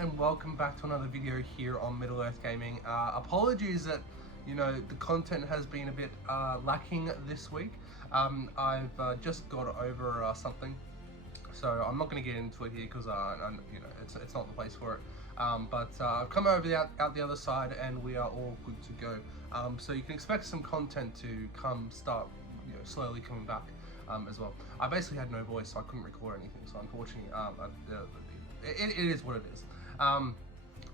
and welcome back to another video here on Middle-earth Gaming. Apologies that, the content has been a bit lacking this week. I've just got over something, so I'm not going to get into it here because, it's not the place for it. But I've come over out the other side and we are all good to go. So you can expect some content to start slowly coming back as well. I basically had no voice, so I couldn't record anything. So unfortunately, it is what it is. I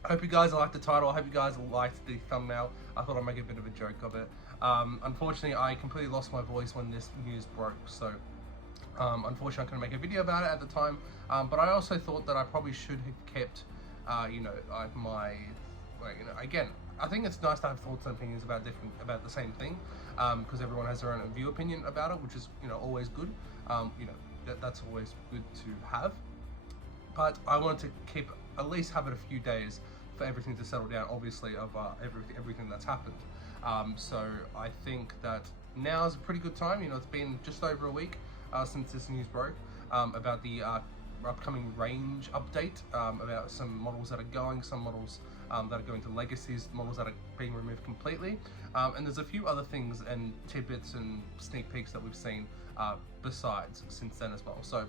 hope you guys liked the title. I hope you guys liked the thumbnail. I thought I'd make a bit of a joke of it. Unfortunately, I completely lost my voice when this news broke. So unfortunately, I couldn't make a video about it at the time. But I also thought that I probably should have kept, again, I think it's nice to have thoughts and opinions about the same thing, because everyone has their own opinion about it, which is always good. That's always good to have. But I wanted to at least have it a few days for everything to settle down, obviously, of everything that's happened. So I think that now is a pretty good time. It's been just over a week since this news broke about the upcoming range update, about some models that are going, some models that are going to legacies, models that are being removed completely, and there's a few other things and tidbits and sneak peeks that we've seen besides since then as well. So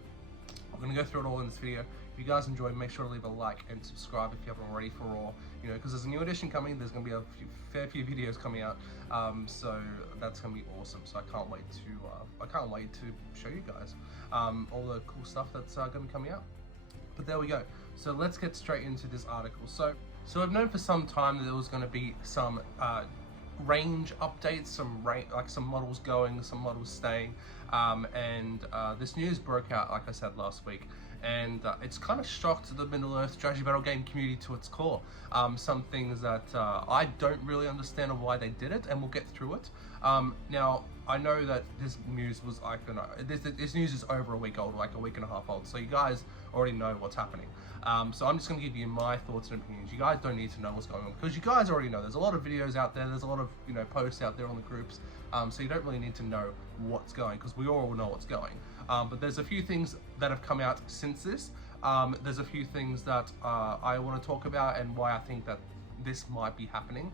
I'm going to go through it all in this video. If you guys enjoyed, make sure to leave a like and subscribe if you haven't already for Raw, because there's a new edition coming. There's going to be a fair few videos coming out, so that's going to be awesome. So I can't wait to show you guys all the cool stuff that's going to be coming out. But there we go. So let's get straight into this article. So I've known for some time that there was going to be some range updates, some models going, some models staying, and this news broke out, like I said, last week, and it's kind of shocked the Middle-earth strategy battle game community to its core. Some things that I don't really understand of why they did it, and we'll get through it. Now, I know that this news was, this news is over a week old, like a week and a half old, so you guys already know what's happening. So I'm just going to give you my thoughts and opinions. You guys don't need to know what's going on, because you guys already know. There's a lot of videos out there, there's a lot of posts out there on the groups, so you don't really need to know what's going, because we all know what's going. But there's a few things that have come out since this. There's a few things that I want to talk about and why I think that this might be happening.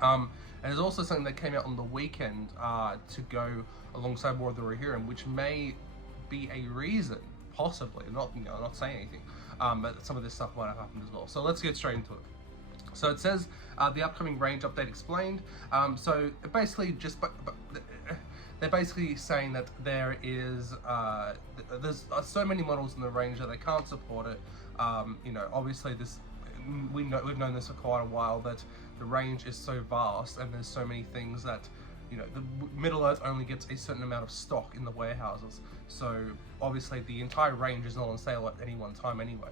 And there's also something that came out on the weekend to go alongside War of the Rohirrim, which may be a reason, possibly, not saying anything, but some of this stuff might have happened as well. So let's get straight into it. So it says the upcoming range update explained. So basically, they're basically saying that there's so many models in the range that they can't support it. Obviously we've known this for quite a while, that the range is so vast and there's so many things that the Middle-earth only gets a certain amount of stock in the warehouses. So obviously the entire range is not on sale at any one time anyway.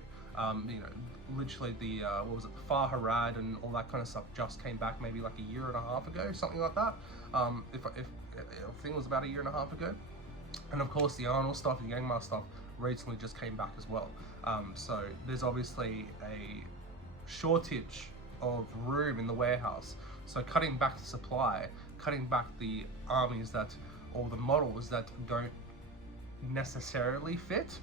Literally the the Far Harad and all that kind of stuff just came back maybe like a year and a half ago, something like that. If I think it was about a year and a half ago. And of course the Arnold stuff, the Yangmar stuff recently just came back as well. So there's obviously a shortage of room in the warehouse. So cutting back the supply, cutting back the armies or the models that don't necessarily fit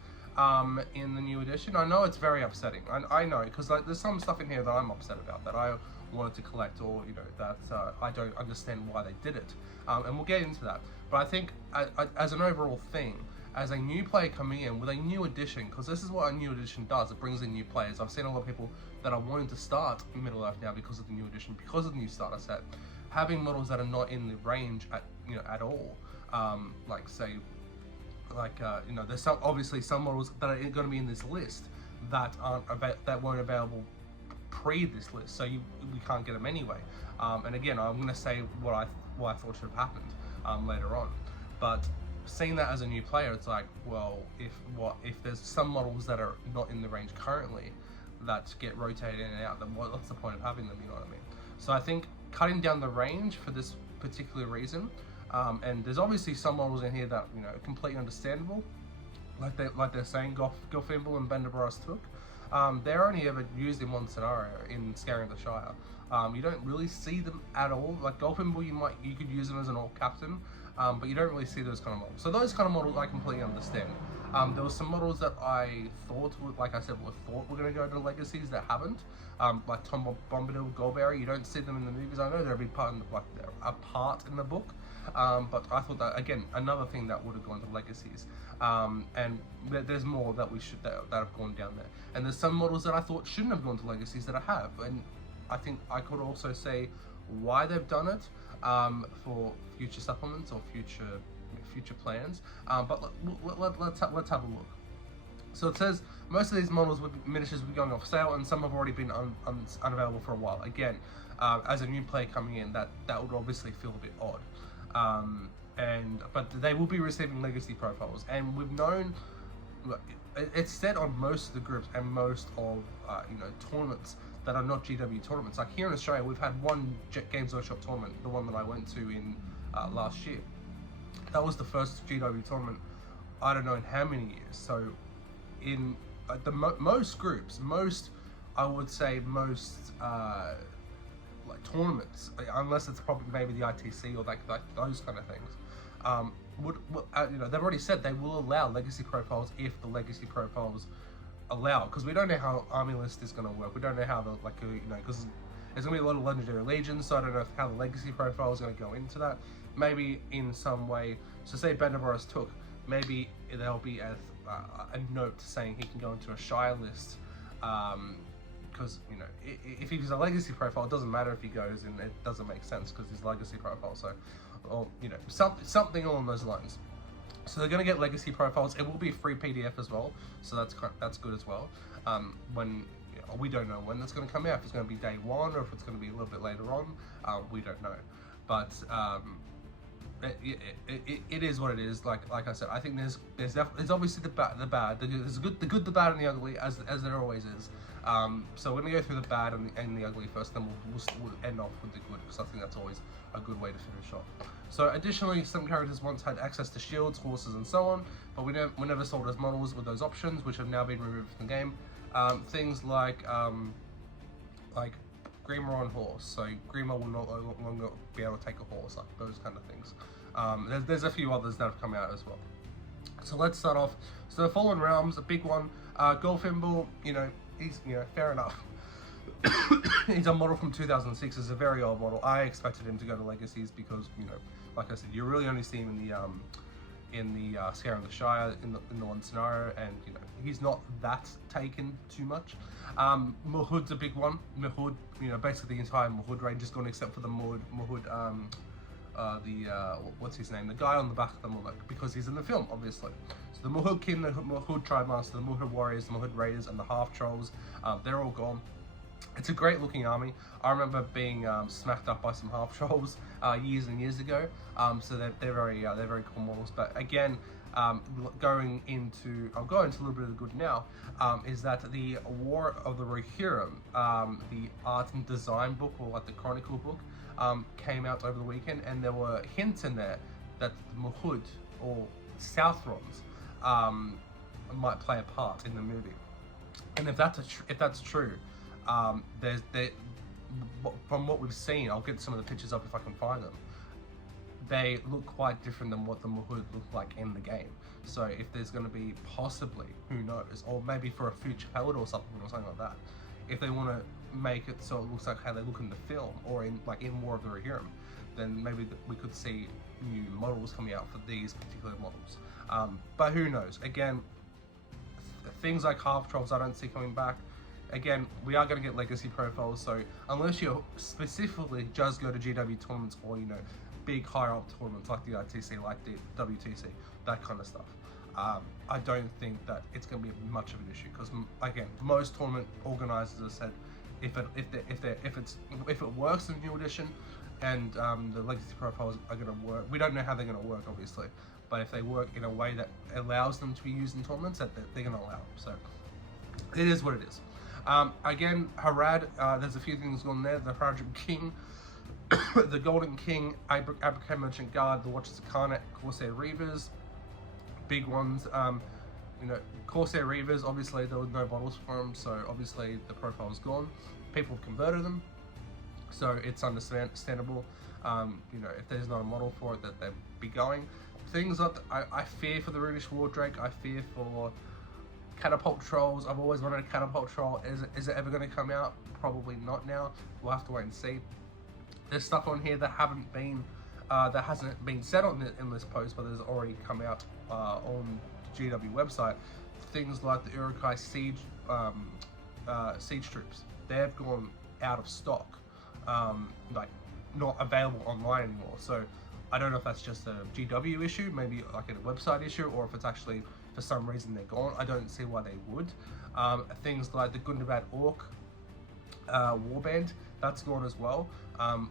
in the new edition. I know it's very upsetting. I know, because there's some stuff in here that I'm upset about, that I wanted to collect, or that I don't understand why they did it. And we'll get into that. But I think as an overall thing, as a new player coming in with a new edition, because this is what a new edition does, it brings in new players. I've seen a lot of people that are wanting to start in Middle-earth now because of the new edition, because of the new starter set, having models that are not in the range at all. There's obviously some models that are going to be in this list that weren't available pre this list, so we can't get them anyway. And again, I'm going to say what I thought should have happened later on. But seeing that as a new player, it's like, well, if there's some models that are not in the range currently that get rotated in and out, then what's the point of having them? You know what I mean? So I think cutting down the range for this particular reason. And there's obviously some models in here that are completely understandable, like they're saying Gofimble and Benderbrass took. They're only ever used in one scenario, in Scaring the Shire. You don't really see them at all. Like Gofimble, you could use them as an Orc captain, but you don't really see those kind of models. So those kind of models I completely understand. There were some models that I thought, like I said, were going to go to legacies that haven't. Like Tom Bombadil, Goldberry, you don't see them in the movies. I know they're a big part in a part in the book, but I thought that, again, another thing that would have gone to legacies. And there's more that that have gone down there. And there's some models that I thought shouldn't have gone to legacies that I have. And I think I could also say why they've done it for future supplements or future plans. But let's have a look. So it says most of these models with miniatures will be going off sale, and some have already been unavailable for a while. Again, as a new player coming in, that would obviously feel a bit odd. But they will be receiving legacy profiles, and we've known. It's said on most of the groups and most of tournaments that are not GW tournaments. Like here in Australia, we've had one Games Workshop tournament, the one that I went to in last year. That was the first GW tournament, I don't know in how many years. So in most groups, I would say most like tournaments, unless it's probably maybe the ITC or like those kind of things, they've already said they will allow legacy profiles if the legacy profiles allow, because we don't know how army list is going to work. We don't know how because there's going to be a lot of legendary legions, so I don't know how the legacy profile is going to go into that. Maybe in some way, so say Bendevoros took, maybe there'll be a note saying he can go into a Shire list, because if he's a legacy profile, it doesn't matter if he goes in, it doesn't make sense because he's legacy profile. So, or something along those lines. So they're going to get legacy profiles. It will be a free PDF as well, so that's good as well. When we don't know when that's going to come out. If it's going to be day one or if it's going to be a little bit later on, we don't know. But it is what it is. Like I said, I think there's obviously the bad. There's the good, the bad, and the ugly, as there always is. So we're gonna go through the bad and the ugly first, then we'll end off with the good, because I think that's always a good way to finish off. So additionally, some characters once had access to shields, horses, and so on, but we never sold as models with those options, which have now been removed from the game. Things like Grimoire on horse, so Grimoire will no longer be able to take a horse, like those kind of things. There's a few others that have come out as well. So let's start off. So the Fallen Realms, a big one. Goldfimble, he's fair enough. He's a model from 2006. It's a very old model. I expected him to go to Legacies because like I said, you really only see him in the Scaring the Shire in the one scenario, and he's not that taken too much. Mahud's a big one. Mahud, basically the entire Mahud range is gone except for the Mahud, what's his name? The guy on the back of the Mahud, because he's in the film, obviously. So the Mahud King, the Mahud Tribe Master, the Mahud Warriors, the Mahud Raiders, and the Half Trolls, they're all gone. It's a great looking army. I remember being smacked up by some Half Trolls years and years ago. So they're very cool models. But again, going into a little bit of the good now, is that the War of the Rohirrim, the art and design book, or like the chronicle book, came out over the weekend, and there were hints in there that Mahud or Southrons might play a part in the movie. And if that's true, from what we've seen, I'll get some of the pictures up if I can find them. They look quite different than what the Mahud looked like in the game. So if there's going to be possibly, who knows, or maybe for a future pellet or something like that, if they want to make it so it looks like how they look in the film or in War of the Rohirrim, then maybe we could see new models coming out for these particular models. But who knows? Again, things like Half Trolls I don't see coming back. Again, we are going to get legacy profiles, so unless you specifically just go to GW tournaments or big higher up tournaments like the ITC, like the WTC, that kind of stuff, I don't think that it's going to be much of an issue, because again, most tournament organizers have said if it works in the new edition and the legacy profiles are going to work, we don't know how they're going to work obviously, but if they work in a way that allows them to be used in tournaments, that they're going to allow them. So it is what it is. Again, Harad, there's a few things on there. The Harad King, the Golden King, Abraham Merchant Guard, the Watchers of Karnak, Corsair Reavers, big ones. Corsair Reavers, obviously there were no bottles for them, so obviously the profile is gone. People have converted them. So it's understandable, you know, if there's not a model for it, that they'd be going. Things that I fear for the Runish War Drake, I fear for catapult trolls. I've always wanted a catapult troll. Is it ever going to come out? Probably not now. We'll have to wait and see. There's stuff on here that hasn't been said in this post, but there's already come out on the GW website. Things like the Urukai siege troops. They've gone out of stock, like not available online anymore. So I don't know if that's just a GW issue, maybe like a website issue, or if it's actually for some reason they're gone. I don't see why they would. Things like the Gundabad Orc warband, that's gone as well.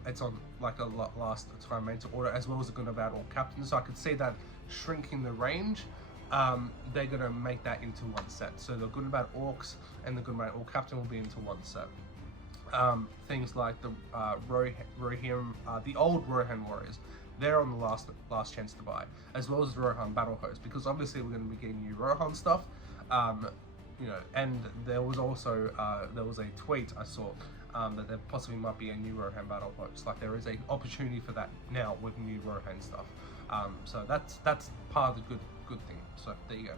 It's on like a last time made to order, as well as the Gundabad Orc captain. So I could see that shrinking the range. They're gonna make that into one set. So the Gundabad Orcs and the Gundabad Orc captain will be into one set. Things like the Rohim, the old Rohan warriors, they're on the last chance to buy, as well as the Rohan battle host, because obviously we're going to be getting new Rohan stuff. You know, and there was also there was a tweet I saw that there possibly might be a new Rohan battle host. Like there is an opportunity for that now with new Rohan stuff. So that's part of the good thing. So there you go.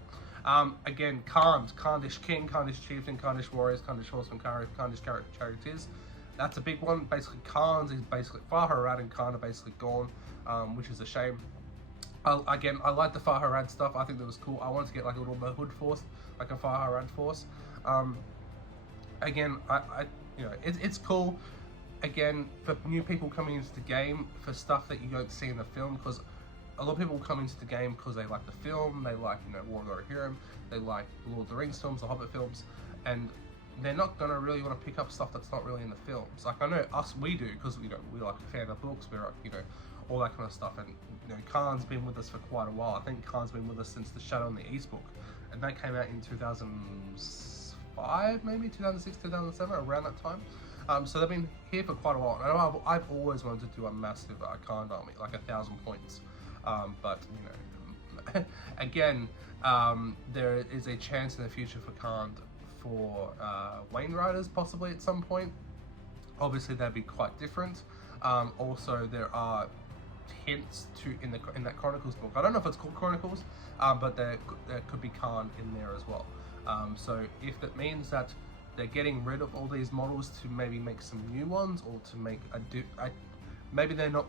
Again, Khandish King, Khandish Chieftain, Khandish Warriors, Khandish Horsemen, Khandish Charioteers. That's a big one. Basically, Khans is basically Harad and Khan are basically gone, which is a shame. Again, I like the Harad stuff. I think that was cool. I wanted to get like a little Mahud force, like a Harad force. Again, you know, it's cool. Again, for new people coming into the game, for stuff that you don't see in the film, because a lot of people come into the game because they like the film, they like, you know, War of the Rohirrim, they like the Lord of the Rings films, the Hobbit films, and they're not going to really want to pick up stuff that's not really in the films. Like, I know we do, because, you know, we like a fan of books, we're, you know, all that kind of stuff, and, you know, Khan's been with us for quite a while. I think Khan's been with us since the Shadow in the East book, and that came out in 2005, maybe, 2006, 2007, around that time. So they've been here for quite a while. And I've always wanted to do a massive Khan army, like 1,000 points. But, you know, again, there is a chance in the future for Khan for Wayne Riders, possibly at some point. Obviously, that'd be quite different. Also, there are hints to in that Chronicles book. I don't know if it's called Chronicles, but there could be Khan in there as well. So if that means that they're getting rid of all these models to maybe make some new ones, or to make maybe they're not,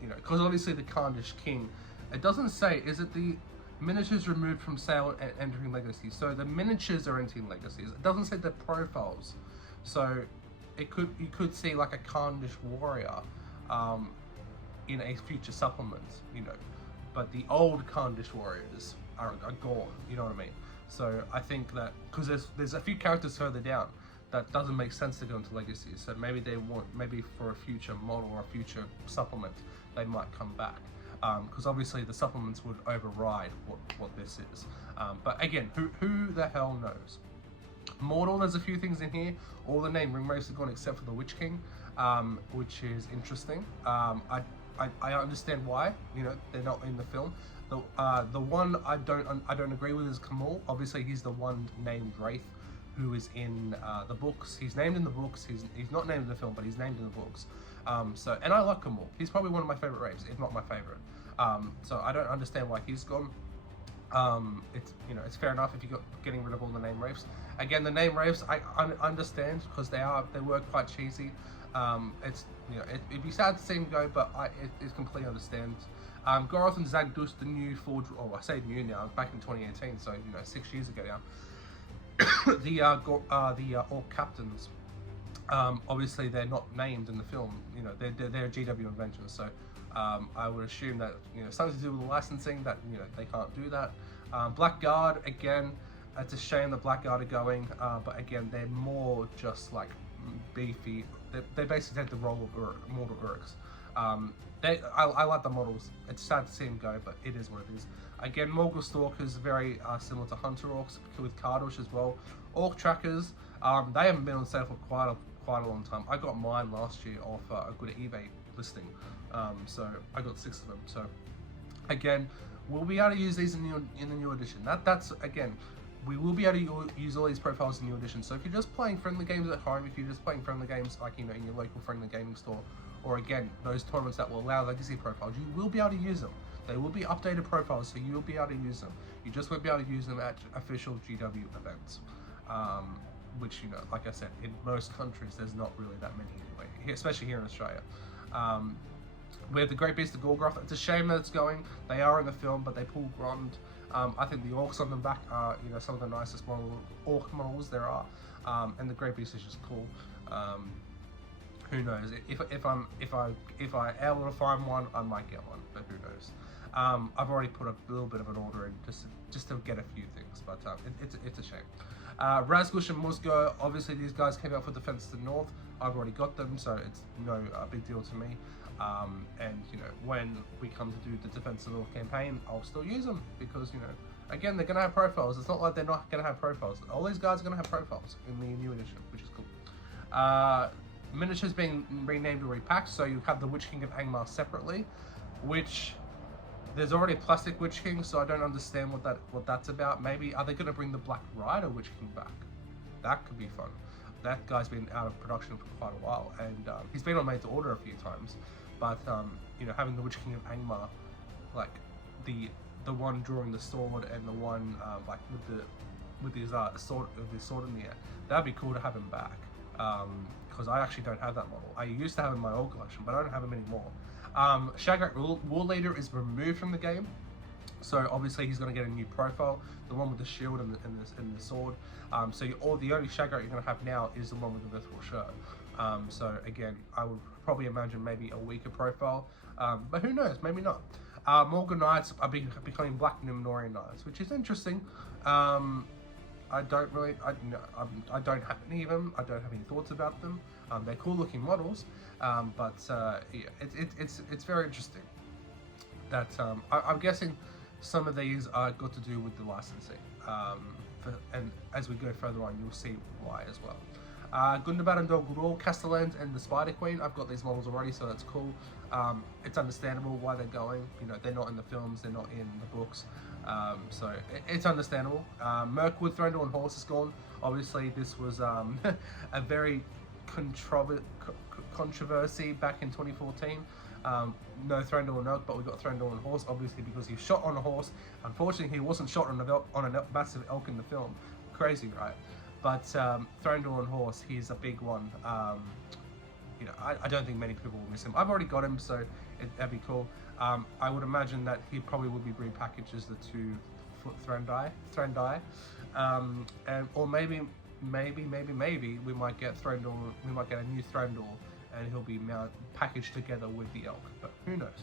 you know, because obviously the Khandish King, it doesn't say, is it the miniatures removed from sale and entering Legacy? So the miniatures are entering Legacies. It doesn't say the profiles. So you could see like a Khandish warrior in a future supplement, you know, but the old Khandish warriors are gone, you know what I mean? So I think that, because there's a few characters further down that doesn't make sense to go into Legacy, so maybe they want, maybe for a future model or a future supplement, they might come back. Because obviously the supplements would override what this is. But again, who the hell knows? Mortal, there's a few things in here. All the name ring wraiths are gone except for the Witch King, which is interesting. I understand why, you know, they're not in the film. The one I don't agree with is Kamul. Obviously, he's the one named wraith who is in the books. He's named in the books. He's not named in the film, but he's named in the books. So, and I like Kamul. He's probably one of my favorite wraiths, if not my favorite. So I don't understand why he's gone. It's, you know, it's fair enough if you're getting rid of all the name wraiths. Again, the name wraiths I understand, because they were quite cheesy. It's, you know, it'd be sad to see him go, but it's completely understand. Goroth and Zagdus, the new Forge, oh, I say new now, back in 2018, so, you know, 6 years ago now. the Orc captains, obviously they're not named in the film, you know, they're GW inventions, so I would assume that, you know, something to do with the licensing, that, you know, they can't do that. Blackguard, again, it's a shame that Blackguard are going, but again, they're more just like beefy. They basically take the role of mortal Urks. I like the models. It's sad to see them go, but it is what it is. Again, Morgul Stalkers, very similar to Hunter Orcs, with Kardosh as well. Orc Trackers, they haven't been on sale for quite a long time. I got mine last year off a good eBay listing, so I got 6 of them. So again, we'll be able to use these in the new edition. That's again, we will be able to use all these profiles in New Edition. So if you're just playing friendly games at home, if you're just playing friendly games like, you know, in your local friendly gaming store, or again, those tournaments that will allow legacy profiles, you will be able to use them. They will be updated profiles, so you'll be able to use them. You just won't be able to use them at official GW events. Which, you know, like I said, in most countries, there's not really that many anyway, especially here in Australia. We have the Great Beast of Gorgoth. It's a shame that it's going. They are in the film, but they pull Grond. I think the orcs on the back are, you know, some of the nicest orc models there are, and the Great Beast is just cool. Who knows? If I able to find one, I might get one, but who knows? I've already put a little bit of an order in just to get a few things, but it's a shame. Razgush and Musgo, obviously these guys came out for Defense of the North. I've already got them, so it's no big deal to me. And you know, when we come to do the Defense of the North campaign, I'll still use them because, you know, again, they're gonna have profiles. It's not like they're not gonna have profiles. All these guys are gonna have profiles in the new edition, which is cool. Miniatures being renamed or repacked, so you have the Witch King of Angmar separately, which there's already a plastic Witch King, so I don't understand what that's about. Maybe are they going to bring the Black Rider Witch King back? That could be fun. That guy's been out of production for quite a while, and he's been on made to order a few times. But you know, having the Witch King of Angmar, like the one drawing the sword and the one like with his sword in the air, that'd be cool to have him back. Because I actually don't have that model. I used to have him in my old collection, but I don't have him anymore. Shagrat War Leader is removed from the game, so obviously he's going to get a new profile, the one with the shield and the sword. So the only Shagrat you're going to have now is the one with the Mithril shirt. So again, I would probably imagine maybe a weaker profile, but who knows, maybe not. Morgan Knights are becoming Black Numenorean Knights, which is interesting. I don't have any of them. I don't have any thoughts about them. They're cool looking models, but yeah, it's very interesting. That I'm guessing some of these are got to do with the licensing. And as we go further on, you'll see why as well. Gundabad and Dogurul, Castellans, and the Spider Queen. I've got these models already, so that's cool. It's understandable why they're going. You know, they're not in the films, they're not in the books. So it's understandable. Mirkwood, Thranduil, and Horse is gone. Obviously, this was a very controversy back in 2014. No Thranduil and Elk, but we got Thranduil and Horse, obviously, because he shot on a horse. Unfortunately, he wasn't shot on a massive elk in the film. Crazy, right? But Thranduil and Horse, he's a big one. You know, I don't think many people will miss him. I've already got him, so that'd be cool. I would imagine that he probably would be repackaged as the 2-foot Thrandai. Or maybe we might get Thranduil. We might get a new Thranduil, and he'll be packaged together with the elk. But who knows?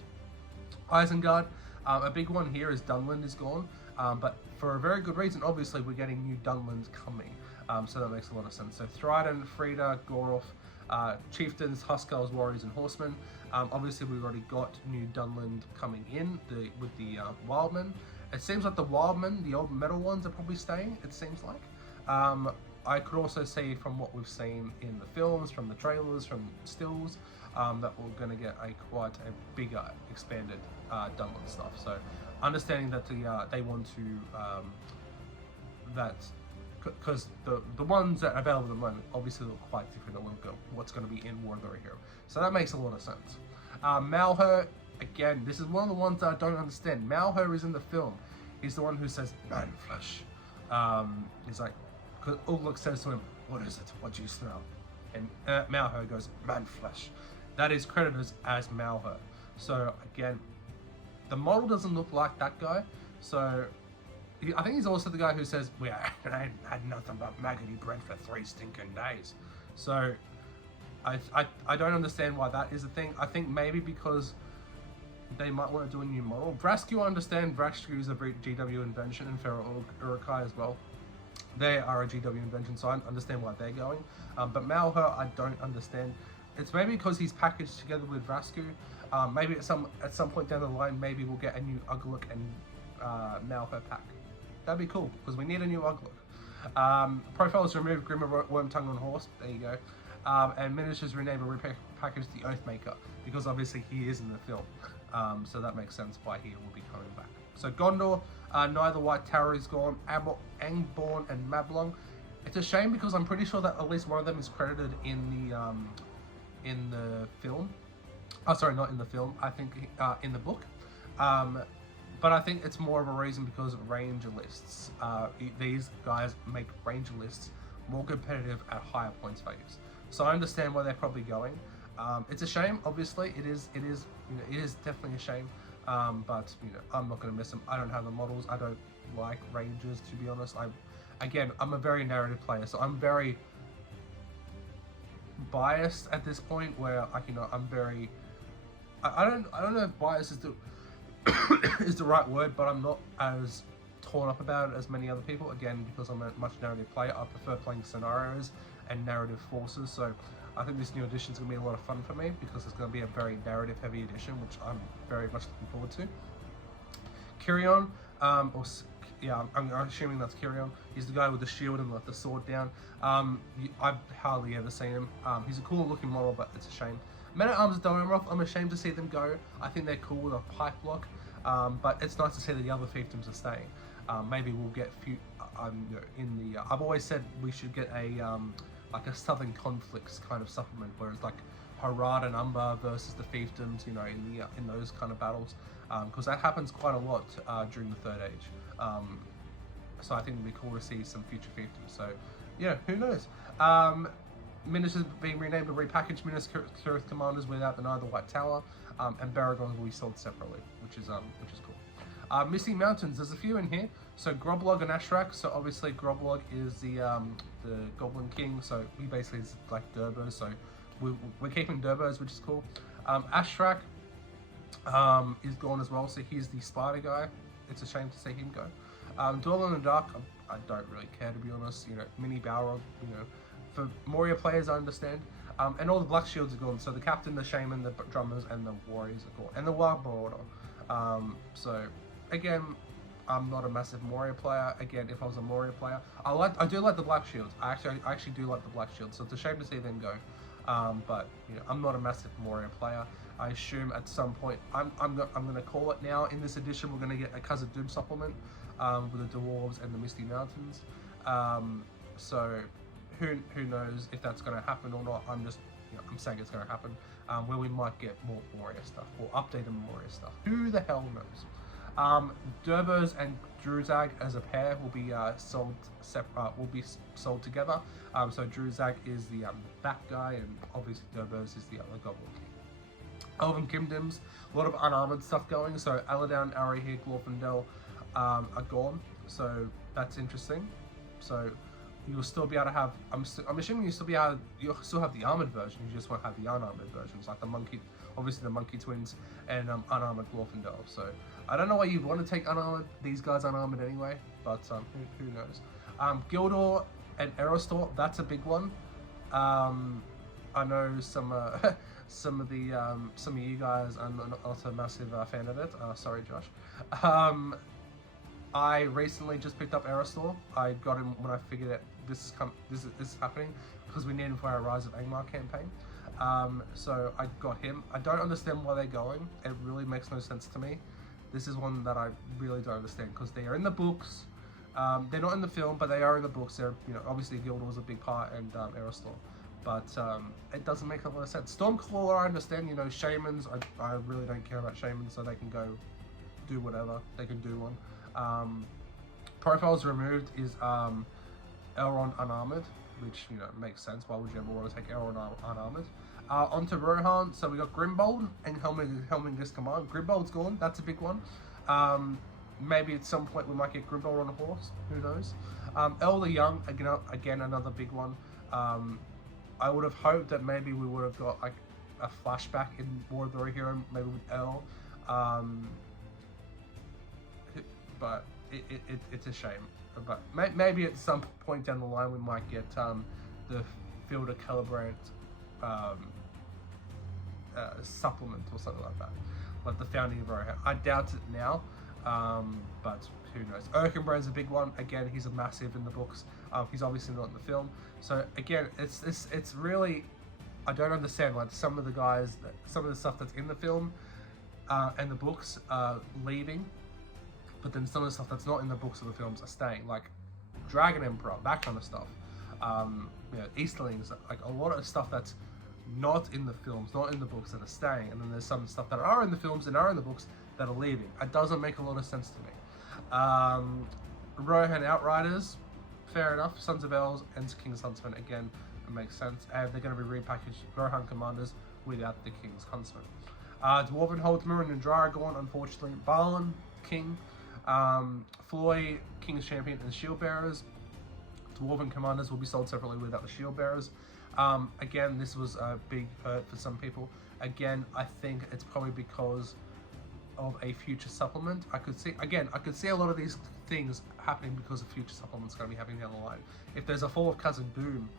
Isengard. A big one here is Dunland is gone, but for a very good reason. Obviously, we're getting new Dunlands coming, so that makes a lot of sense. So Thryden, Frida, Goroth, Chieftains, Huskars, Warriors, and Horsemen. Obviously, we've already got new Dunland coming in with the Wildmen. It seems like the Wildmen, the old metal ones, are probably staying. It seems like. I could also see from what we've seen in the films, from the trailers, from stills, that we're going to get quite a bigger, expanded Dunland stuff. So, understanding that they want to because the ones that are available at the moment obviously look quite different than what's going to be in War of the Hero. So that makes a lot of sense. Malher, again, this is one of the ones that I don't understand. Malher is in the film. He's the one who says, "Man flesh." He's like, because Ugluk says to him, "What is it? What do you smell?" And Malher goes, "Man flesh." That is credited as Malher. So again, the model doesn't look like that guy. So I think he's also the guy who says, "We had nothing but maggoty bread for 3 stinking days." So I don't understand why that is a thing. I think maybe because they might want to do a new model. Vrasku, I understand. Vrasku is a GW invention, and Feral Urukai as well. They are a GW invention, so I understand why they're going. But Malher, I don't understand. It's maybe because he's packaged together with Vrasku. Maybe at some point down the line, maybe we'll get a new Ugluk and Malher pack. That'd be cool, because we need a new Ugluk. Profiles removed, Grimmer Wormtongue on Horse. There you go. And miniatures renamed or repackaged the Oathmaker, because obviously he is in the film. So that makes sense why he will be coming back. So Gondor, neither White Tower is gone, Angborn and Mablung. It's a shame because I'm pretty sure that at least one of them is credited in the film. Oh, sorry, not in the film. I think in the book. But I think it's more of a reason because of Ranger lists. These guys make Ranger lists more competitive at higher points values. So I understand why they're probably going. It's a shame, obviously. It is definitely a shame. But I'm not going to miss them. I don't have the models. I don't like Rangers, to be honest. I'm a very narrative player, so I'm very biased at this point. Where I'm very. I don't know if bias is the is the right word, but I'm not as torn up about it as many other people. Again, because I'm a much narrative player, I prefer playing scenarios and narrative forces. So I think this new edition is going to be a lot of fun for me because it's going to be a very narrative heavy edition, which I'm very much looking forward to. Kirion, I'm assuming that's Kirion. He's the guy with the shield and the sword down. I've hardly ever seen him. He's a cool looking model, but it's a shame. Men at Arms Domarov, I'm ashamed to see them go. I think they're cool with a pipe block, but it's nice to see that the other fiefdoms are staying. Maybe we'll get I've always said we should get a like a Southern Conflicts kind of supplement, where it's like Harad and Umbar versus the fiefdoms, in those kind of battles, because that happens quite a lot during the Third Age. So I think it'd be cool to see some future fiefdoms. So yeah, who knows? Ministers being renamed and repackaged. Minister commanders without the Neither White Tower, and Baragons will be sold separately, which is cool. Missing mountains. There's a few in here. So Groblog and Ashrak. So obviously Groblog is the Goblin King. So he basically is like Durbos. So we're keeping Durbos, which is cool. Ashrak is gone as well. So he's the spider guy. It's a shame to see him go. Dwell in the Dark. I don't really care, to be honest. Mini Balrog. For Moria players, I understand. And all the Black Shields are gone. So the Captain, the Shaman, the Drummers, and the Warriors are gone. And the Wild Marauder. So again, I'm not a massive Moria player. Again, if I was a Moria player, I do like the Black Shields. I actually do like the Black Shields. So it's a shame to see them go. But I'm not a massive Moria player. I assume at some point I'm gonna call it now. In this edition, we're gonna get a Khazad-dûm supplement with the Dwarves and the Misty Mountains. So who knows if that's gonna happen or not? I'm saying it's gonna happen. Where we might get more Moria stuff or updated Moria stuff. Who the hell knows? Durbos and Druzag as a pair will be sold together. So Druzag is the back guy, and obviously Durbos is the other Goblin King. Elven Kingdoms, a lot of unarmored stuff going. So Aladin, Arahir, Glorfindel are gone. So that's interesting. So you'll still be able to have. I'm assuming you'll still have the armored version. You just won't have the unarmored versions, like the monkey, obviously the Monkey Twins and unarmored Glorfindel. So I don't know why you'd want to take unarmored. These guys unarmored anyway, but who knows? Gildor and Erostor, that's a big one. I know some of you guys are not a massive fan of it. Sorry, Josh. I recently just picked up Erostor. I got him when I figured out this is happening because we need him for our Rise of Angmar campaign. So I got him. I don't understand why they're going. It really makes no sense to me. This is one that I really don't understand because they are in the books. They're not in the film, but they are in the books. They're obviously Gildor was a big part, and Erostor. But it doesn't make a lot of sense. Stormcaller, I understand. Shamans. I really don't care about shamans, so they can go do whatever. They can do one. Profiles removed is Elrond unarmored, which makes sense. Why would you ever want to take Elrond unarmored? Onto Rohan, so we got Grimbold and Helminger's Command. Grimbold's gone, that's a big one. Maybe at some point we might get Grimbold on a horse, who knows? El the Young, again another big one. I would have hoped that maybe we would have got like a flashback in War of the Hero, maybe with El. But it's a shame. But maybe at some point down the line we might get the Field of Celebrant supplement or something like that, like the Founding of Rohan. I doubt it now, but who knows? Erkenbrand's a big one. Again, he's a massive in the books. He's obviously not in the film. So again, it's really I don't understand, like, some of the guys, some of the stuff that's in the film and the books are leaving, but then some of the stuff that's not in the books or the films are staying, like Dragon Emperor, that kind of stuff. You know, Easterlings, like a lot of stuff that's not in the films, not in the books, that are staying, and then there's some stuff that are in the films and are in the books that are leaving. It doesn't make a lot of sense to me. Rohan Outriders, fair enough. Sons of Elves and King's Huntsman, again, it makes sense. And they're going to be repackaged Rohan Commanders without the King's Huntsman. Dwarven Holds Mirren and Draragorn, unfortunately. Balin, King. Floy, King's Champion, and Shield Bearers. Dwarven Commanders will be sold separately without the Shield Bearers. Again, this was a big hurt for some people. Again, I think it's probably because of a future supplement. I could see a lot of these things happening because a future supplement's going to be happening down the line. If there's a Fall of Cousin Doom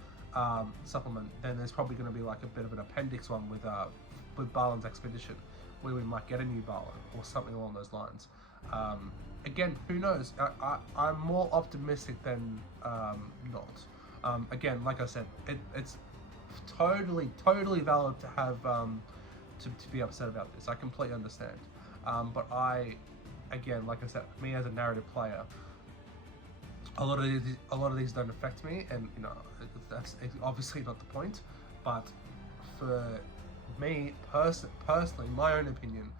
supplement, then there's probably going to be like a bit of an appendix one with Balin's Expedition, where we might get a new Balin or something along those lines. Again, who knows? I'm more optimistic than not. Again, like I said, it's totally valid to have to be upset about this. I completely understand. But again, like I said, me as a narrative player, a lot of these don't affect me, and you know, that's obviously not the point. But for me personally, my own opinion,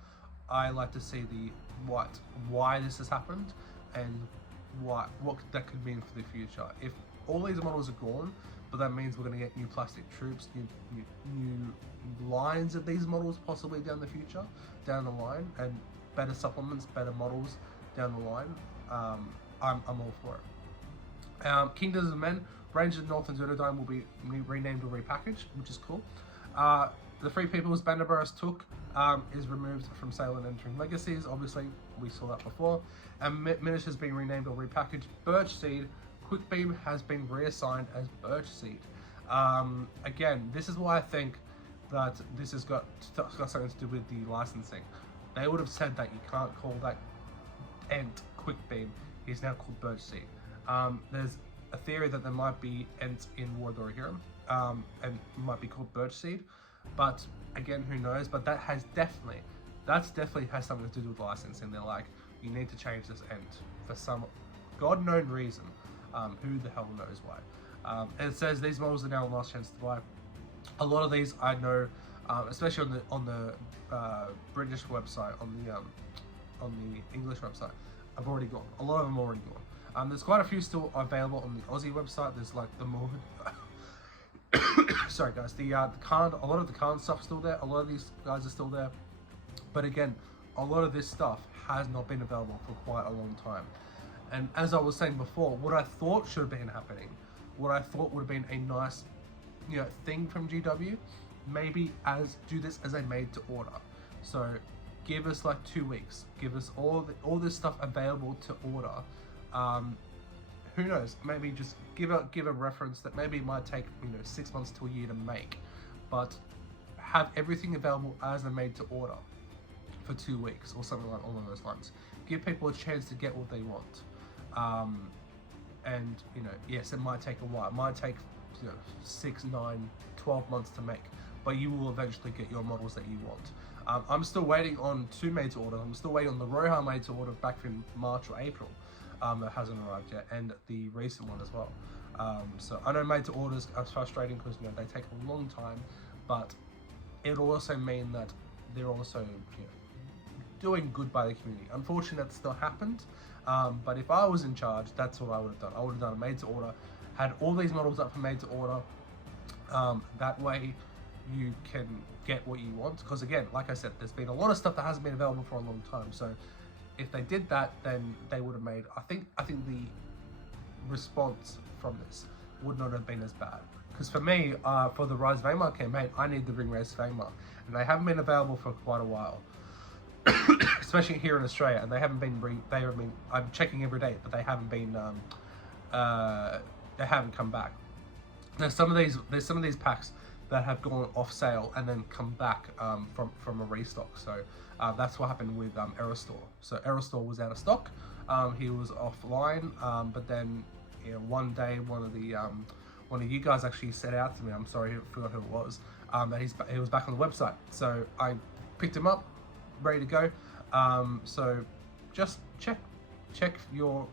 I like to see why this has happened and what that could mean for the future. If all these models are gone, but that means we're going to get new plastic troops, new lines of these models possibly down the line, and better supplements, better models down the line. I'm all for it. Kingdoms of Men, Rangers of North and Zerdodyne will be renamed or repackaged, which is cool. The Free People's Banderburst Took is removed from sale and entering Legacies. Obviously, we saw that before. And Minish has been renamed or repackaged. Birchseed, Quickbeam has been reassigned as Birchseed. Again, this is why I think that this has got something to do with the licensing. They would have said that you can't call that Ent Quickbeam. He's now called Birchseed. There's a theory that there might be Ent in War of the Rohirrim, and might be called Birchseed. But again, who knows? But that definitely has something to do with licensing. They're like, you need to change this Ent for some God-known reason. Who the hell knows why? And it says these models are now last chance to buy. A lot of these I know, especially on the British website, on the English website, I've already gone. A lot of them already gone. There's quite a few still available on the Aussie website. There's like the more sorry guys, the Khan, a lot of the Khan stuff's still there. A lot of these guys are still there, but again, a lot of this stuff has not been available for quite a long time. And as I was saying before, what I thought should have been happening, what I thought would have been a nice, you know, thing from GW, maybe do this as a made to order. So give us like 2 weeks, give us all this stuff available to order. Who knows? Maybe just give a reference that maybe it might take 6 months to a year to make, but have everything available as a made to order for 2 weeks or something like along those lines. Give people a chance to get what they want. And yes, it might take a while. It might take 6, 9, 12 months to make, but you will eventually get your models that you want. I'm still waiting on 2 made to order. I'm still waiting on the Rohan made to order back in March or April. That hasn't arrived yet, and the recent one as well. So I know made to orders are frustrating because they take a long time, but it'll also mean that they're also doing good by the community. Unfortunately, that still happened, but if I was in charge, that's what I would have done. I would have done a made to order, had all these models up for made to order. That way you can get what you want, because again, like I said, there's been a lot of stuff that hasn't been available for a long time. So if they did that, then they would have made, I think the response from this would not have been as bad. Because for me, for the Rise of Aemar campaign, I need the Ring Race of Aemar, and they haven't been available for quite a while. Especially here in Australia, and they haven't been I'm checking every day, but they haven't been they haven't come back. There's some of these packs that have gone off sale and then come back from a restock. So that's what happened with Erastor. So Erastor was out of stock. He was offline, but then one day one of you guys actually set out to me. I'm sorry, I forgot who it was. that he was back on the website. So I picked him up, ready to go. So just check your,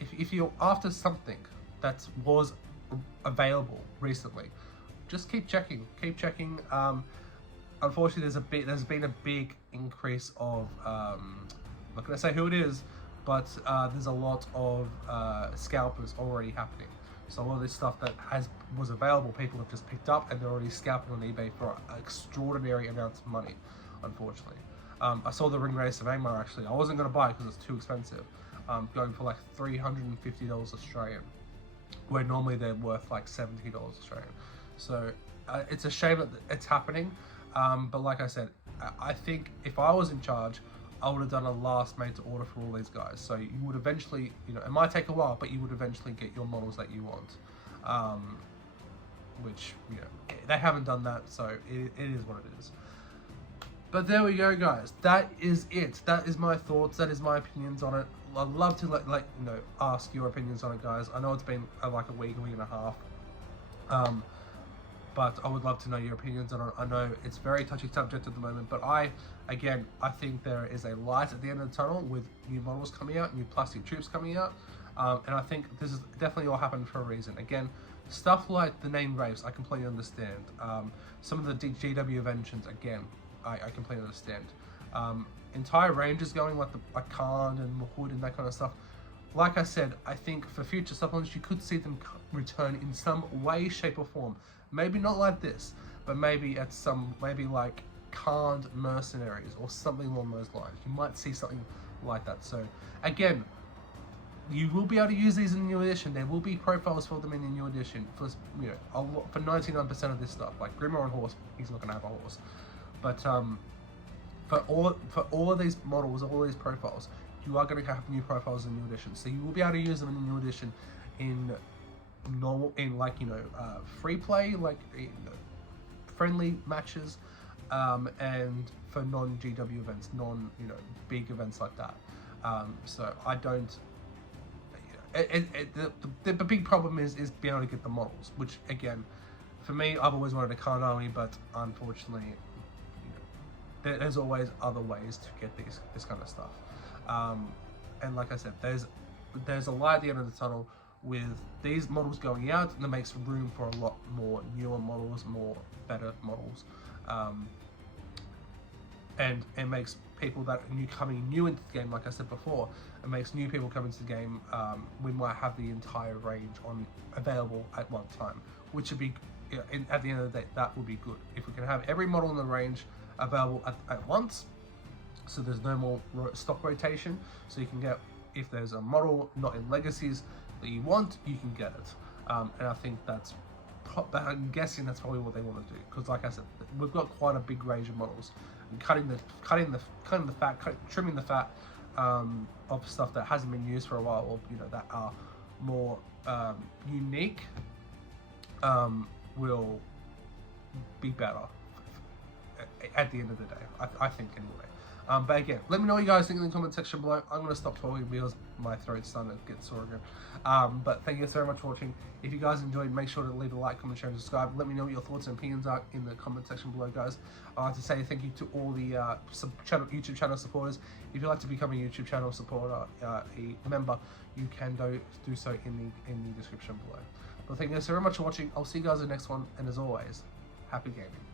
if you're after something that was available recently, just keep checking. Unfortunately, there's been a big increase of I'm not gonna say who it is, but there's a lot of scalpers already happening. So a lot of this stuff that was available, people have just picked up, and they're already scalping on eBay for extraordinary amounts of money, unfortunately. I saw the ring race of Amar, actually. I wasn't going to buy it because it's too expensive. Going for like $350 Australian, where normally they're worth like $70 Australian. So it's a shame that it's happening. But like I said, I think if I was in charge, I would have done a last made to order for all these guys. So you would eventually, it might take a while, but you would eventually get your models that you want. Which, they haven't done that, so it is what it is. But there we go, guys. That is it. That is my thoughts. That is my opinions on it. I'd love to ask your opinions on it, guys. I know it's been like a week and a half. But I would love to know your opinions on it. I know it's a very touchy subject at the moment, but I think there is a light at the end of the tunnel with new models coming out, new plastic troops coming out, and I think this is definitely all happened for a reason. Again, stuff like the name waves, I completely understand. Some of the GW inventions, again, I completely understand. Entire ranges going like Khan and Mahud and that kind of stuff. Like I said, I think for future supplements, you could see them return in some way, shape, or form. Maybe not like this, but maybe like Khan mercenaries or something along those lines. You might see something like that. So again, you will be able to use these in the new edition. There will be profiles for them in the new edition for for 99% of this stuff. Like Grimmer on horse, he's not gonna have a horse, but for all of these models, all these profiles, you are going to have new profiles in the new edition. So you will be able to use them in the new edition in normal, free play, friendly matches, and for non-GW events, big events like that. So I don't. The big problem is being able to get the models, which again, for me, I've always wanted a Khan army, but unfortunately, there's always other ways to get this kind of stuff. And like I said, there's a light at the end of the tunnel with these models going out, and that makes room for a lot more newer models, more better models, and it makes people that are coming new into the game, like I said before, it makes new people come into the game. We might have the entire range available at one time, which would be, at the end of the day, that would be good. If we can have every model in the range available at once, so there's no more stock rotation, so you can get, if there's a model not in legacies that you want, you can get it. And I think I'm guessing that's probably what they want to do, because like I said, we've got quite a big range of models, and trimming the fat of stuff that hasn't been used for a while, or that are more unique, will be better at the end of the day, I think, anyway. But again, let me know what you guys think in the comment section below. I'm going to stop talking because my throat's starting to get sore again. But thank you so much for watching. If you guys enjoyed, make sure to leave a like, comment, share, and subscribe. Let me know what your thoughts and opinions are in the comment section below, guys. I'd like to say thank you to all the YouTube channel supporters. If you'd like to become a YouTube channel supporter, a member, you can do so in the description below. But thank you so very much for watching. I'll see you guys in the next one, and as always, happy gaming.